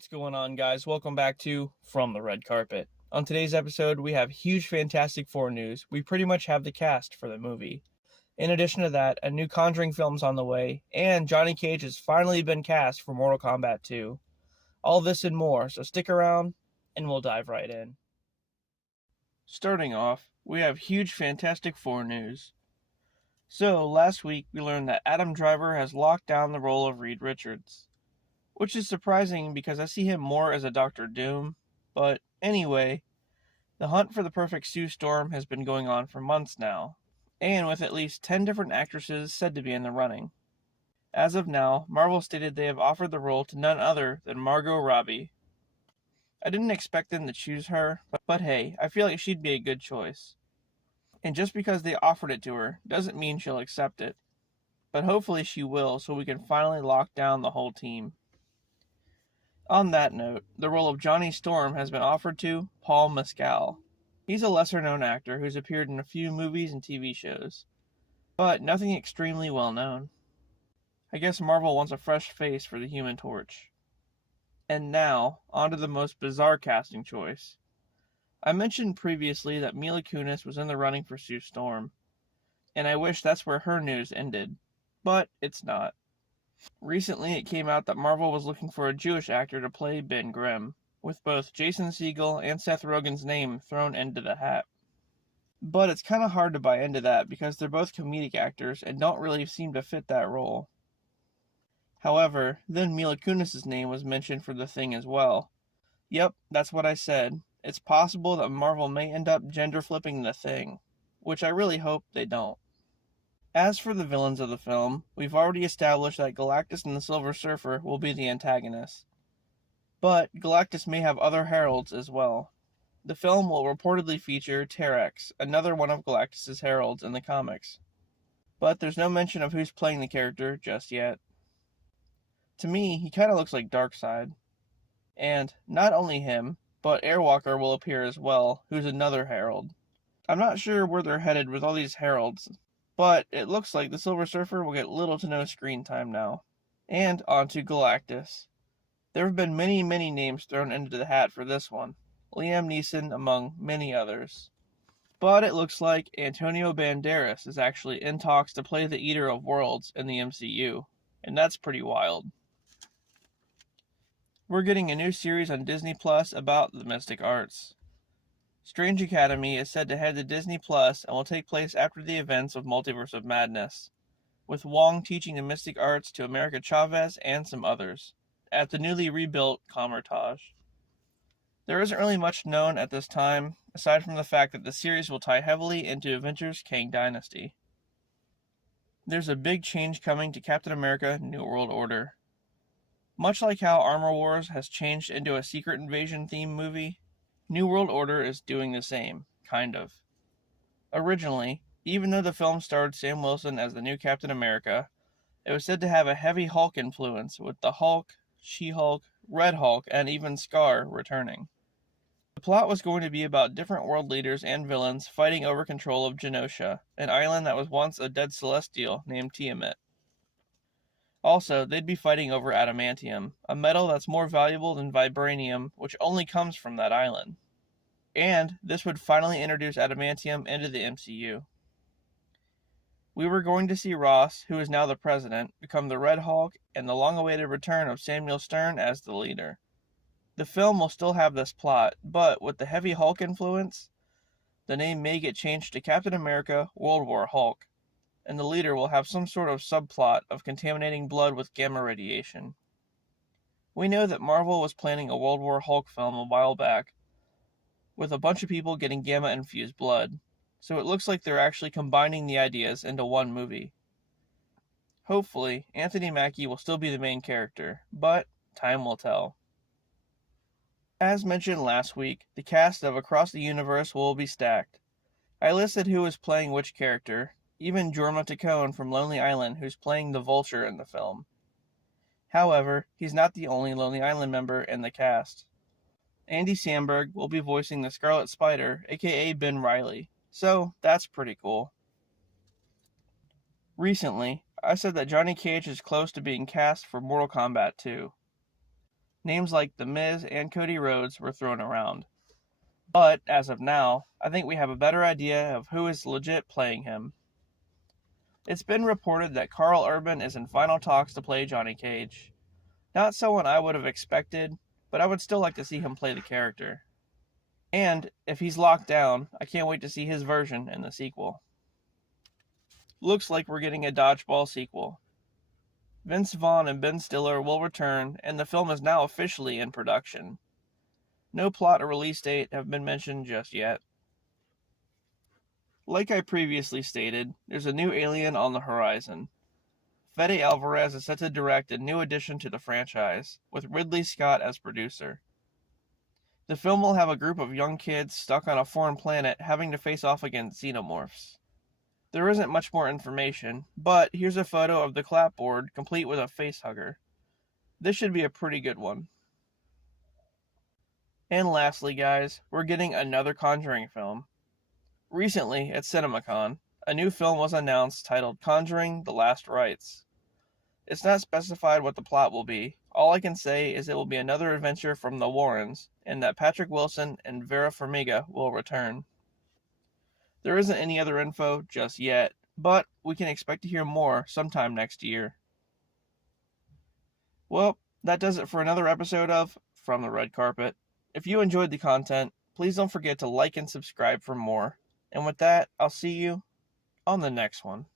What's going on, guys? Welcome back to From the Red Carpet. On today's episode, we have huge Fantastic Four news. We pretty much have the cast for the movie. In addition to that, a new Conjuring film's on the way, and Johnny Cage has finally been cast for Mortal Kombat 2. All this and more, so stick around, and we'll dive right in. Starting off, we have huge Fantastic Four news. So, last week we learned that Adam Driver has locked down the role of Reed Richards. Which is surprising because I see him more as a Doctor Doom. But anyway, the hunt for the perfect Sue Storm has been going on for months now, and with at least 10 different actresses said to be in the running. As of now, Marvel stated they have offered the role to none other than Margot Robbie. I didn't expect them to choose her, but hey, I feel like she'd be a good choice. And just because they offered it to her doesn't mean she'll accept it. But hopefully she will, so we can finally lock down the whole team. On that note, the role of Johnny Storm has been offered to Paul Mescal. He's a lesser-known actor who's appeared in a few movies and TV shows, but nothing extremely well-known. I guess Marvel wants a fresh face for the Human Torch. And now, on to the most bizarre casting choice. I mentioned previously that Mila Kunis was in the running for Sue Storm, and I wish that's where her news ended, but it's not. Recently, it came out that Marvel was looking for a Jewish actor to play Ben Grimm, with both Jason Segel and Seth Rogen's name thrown into the hat. But it's kind of hard to buy into that because they're both comedic actors and don't really seem to fit that role. However, then Mila Kunis' name was mentioned for the Thing as well. Yep, that's what I said. It's possible that Marvel may end up gender flipping the Thing, which I really hope they don't. As for the villains of the film, we've already established that Galactus and the Silver Surfer will be the antagonists. But Galactus may have other heralds as well. The film will reportedly feature Terex, another one of Galactus' heralds in the comics. But there's no mention of who's playing the character just yet. To me, he kinda looks like Darkseid. And not only him, but Airwalker will appear as well, who's another herald. I'm not sure where they're headed with all these heralds, but it looks like the Silver Surfer will get little to no screen time now. And on to Galactus. There have been many names thrown into the hat for this one, Liam Neeson among many others. But it looks like Antonio Banderas is actually in talks to play the Eater of Worlds in the MCU, and that's pretty wild. We're getting a new series on Disney Plus about the mystic arts. Strange Academy is said to head to Disney Plus and will take place after the events of Multiverse of Madness, with Wong teaching the mystic arts to America Chavez and some others, at the newly rebuilt Comertage. There isn't really much known at this time, aside from the fact that the series will tie heavily into Avengers Kang Dynasty. There's a big change coming to Captain America New World Order. Much like how Armor Wars has changed into a Secret Invasion themed movie, New World Order is doing the same, kind of. Originally, even though the film starred Sam Wilson as the new Captain America, it was said to have a heavy Hulk influence, with the Hulk, She-Hulk, Red Hulk, and even Scar returning. The plot was going to be about different world leaders and villains fighting over control of Genosha, an island that was once a dead celestial named Tiamat. Also, they'd be fighting over adamantium, a metal that's more valuable than vibranium, which only comes from that island. And this would finally introduce adamantium into the MCU. We were going to see Ross, who is now the president, become the Red Hulk, and the long-awaited return of Samuel Stern as the leader. The film will still have this plot, but with the heavy Hulk influence, the name may get changed to Captain America World War Hulk, and the leader will have some sort of subplot of contaminating blood with gamma radiation. We know that Marvel was planning a World War Hulk film a while back, with a bunch of people getting gamma-infused blood, so it looks like they're actually combining the ideas into one movie. Hopefully, Anthony Mackie will still be the main character, but time will tell. As mentioned last week, the cast of Across the Universe will be stacked. I listed who is playing which character, even Jorma Taccone from Lonely Island, who's playing the Vulture in the film. However, he's not the only Lonely Island member in the cast. Andy Samberg will be voicing the Scarlet Spider, aka Ben Reilly, so that's pretty cool. Recently, I said that Johnny Cage is close to being cast for Mortal Kombat 2. Names like The Miz and Cody Rhodes were thrown around. But, as of now, I think we have a better idea of who is legit playing him. It's been reported that Karl Urban is in final talks to play Johnny Cage. Not someone I would have expected, but I would still like to see him play the character. And, if he's locked down, I can't wait to see his version in the sequel. Looks like we're getting a Dodgeball sequel. Vince Vaughn and Ben Stiller will return, and the film is now officially in production. No plot or release date have been mentioned just yet. Like I previously stated, there's a new alien on the horizon. Fede Alvarez is set to direct a new addition to the franchise, with Ridley Scott as producer. The film will have a group of young kids stuck on a foreign planet having to face off against xenomorphs. There isn't much more information, but here's a photo of the clapboard complete with a facehugger. This should be a pretty good one. And lastly, guys, we're getting another Conjuring film. Recently, at CinemaCon, a new film was announced titled Conjuring: The Last Rites. It's not specified what the plot will be. All I can say is it will be another adventure from the Warrens, and that Patrick Wilson and Vera Farmiga will return. There isn't any other info just yet, but we can expect to hear more sometime next year. Well, that does it for another episode of From the Red Carpet. If you enjoyed the content, please don't forget to like and subscribe for more. And with that, I'll see you on the next one.